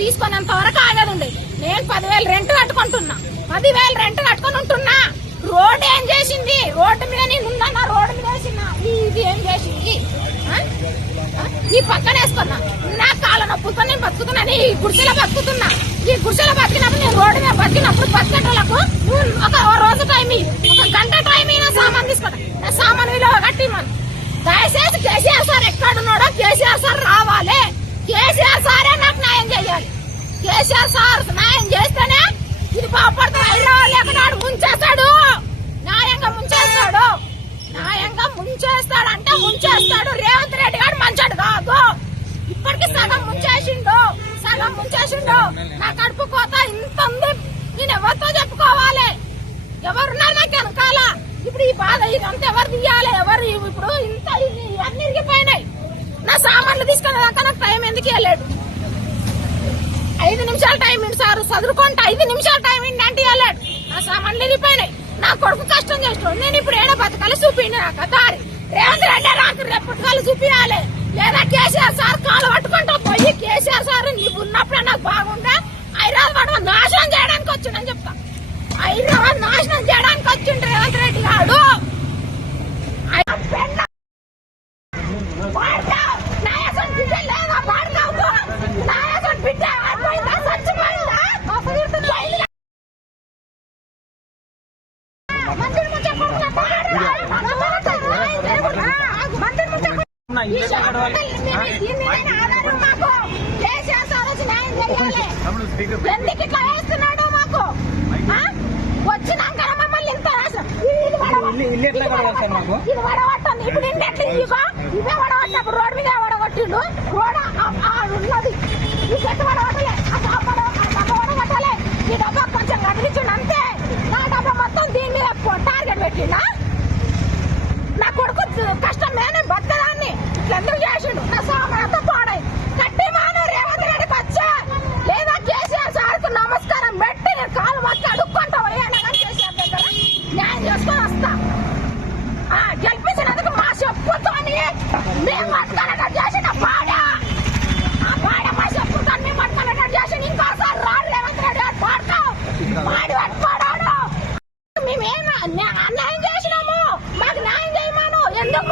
తీసుకునేంత వరకు ఆగదు ఉండే. నేను 10,000 రెంట్ కట్టుకుంటున్నా, 10,000 రెంట్ కట్టుకుని ఉంటున్నా. రోడ్డు ఏం చేసింది? రోడ్డు మీద నేను ఉన్నా, రోడ్డు మీద వేసిన ఇది ఏం చేసింది? ఈ పక్కన వేసుకున్నా. నా కాళ్ళ నొప్పులతో నేను బతుకుతున్నాను, ఈ గుడిసెలో బతుకుతున్నా. ఈ గుడిసెలో బతికినప్పుడు నేను రోడ్డు మీద బతికినప్పుడు బతికేటోళ్ళకు ఒక రోజు టైం, ఒక గంట టైం నా సామాన్ తీసుకుంటా. నా సామాన్ విలువ కట్టి మనం దయచేసి కేసీఆర్ సార్ ఎక్కడున్నాడో కేసీఆర్ సార్ రావాలి. కేసీఆర్ సారే నాకు న్యాయం చేయాలి. కేసీఆర్ సార్ న్యాయం చేస్తేనే ఇది బాగుపడుతుంది. హైదరాబాద్ లేకనాడు ముంచేస్తాడు, న్యాయంగా ముంచేస్తాడు. న్యాయంగా ముంచేస్తాడంటే ముంచేస్తాడు. రేవంత్ రెడ్డి గారు మంచాడు కాదు. ఇప్పటికి సగం ముంచేసిండు. నా కడుపు కోత ఇంత ఉంది. నేను ఎవరితో చెప్పుకోవాలి? ఎవరున్నారు నాకు వెనకాల? ఇప్పుడు ఈ బాధ ఇదంతా ఎవరు తీయాలి? ఎవరు ఇప్పుడు ఇంత అన్ని ఇరిగిపోయినాయి. నా సామాన్లు తీసుకునేదాకా నాకు టైం ఎందుకు వెళ్ళాడు? 5 నిమిషాలు టైం ఇంటి సార్ చదువుకుంటా, 5 నిమిషాలు టైం ఇంటి అంటే వెళ్ళాడు. నా సామాన్లు ఇరిగిపోయినాయి. నా కొడుకు కష్టం చేస్తాడు. నేను ఇప్పుడు ఏడో బతకాలి చూపిండి నాకు దారి. రేవంత్ రెడ్డి నాకు రేపటికాలు చూపించాలి. లేదా కేసీఆర్ సార్ కాలు పట్టుకుంటా పోయి కేసీఆర్ సార్ నీకు ఉన్నప్పుడే నాకు బాగుండే హైదరాబాద్ నాశనం చేయడానికి వచ్చిండని చెప్తా. హైదరాబాద్ నాశనం చేయడానికి వచ్చిండు రేవంత్ రెడ్డి గారు. ఎందుకు ఇట్లా వేస్తున్నాడు మాకు? వచ్చినాక మమ్మల్ని ఇంత ఇది వడగొట్టండి. ఇప్పుడు ఇవే వడగొట్టినప్పుడు రోడ్డు మీద వడగొట్టిండు. రోడ్ ఉన్నది ఈ చెట్టు వడగొట్టలే, వడగొట్టలే. ఈ డబ్బా కొంచెం కదిలించండి అంతే. నా డబ్బా మొత్తం దీని మీద టార్గెట్ పెట్టిండా? నా కొడుకు కష్టం మీద నేను బతకదాన్ని ఇట్లా ఎందుకు చేసిండు? నా సామాన్తో పాడై కట్టి మాను రేవంత్ రెడ్డికి వచ్చా లేదా కేసీఆర్ సార్కు నమస్కారం పెట్టి నేను కాలు మొత్తం అడుక్కుంటా పోయాను. కానీ కేసీఆర్ దగ్గర న్యాయం చేసుకొని వస్తా. గెలిపించినందుకు మా చెప్పుతో మేము పట్టుకున్నట్టు చేసిన పాడ మా చెప్పుతో మేము పట్టుకున్నట్టు చేసిన ఇంకోసారి రాడు రేవంత్ రెడ్డి గారు పాడతాం పాడి పట్టుకోడాడు. మేమేం అన్యాయం చేసినాము, మాకు న్యాయం చేయమను. ఎందుకు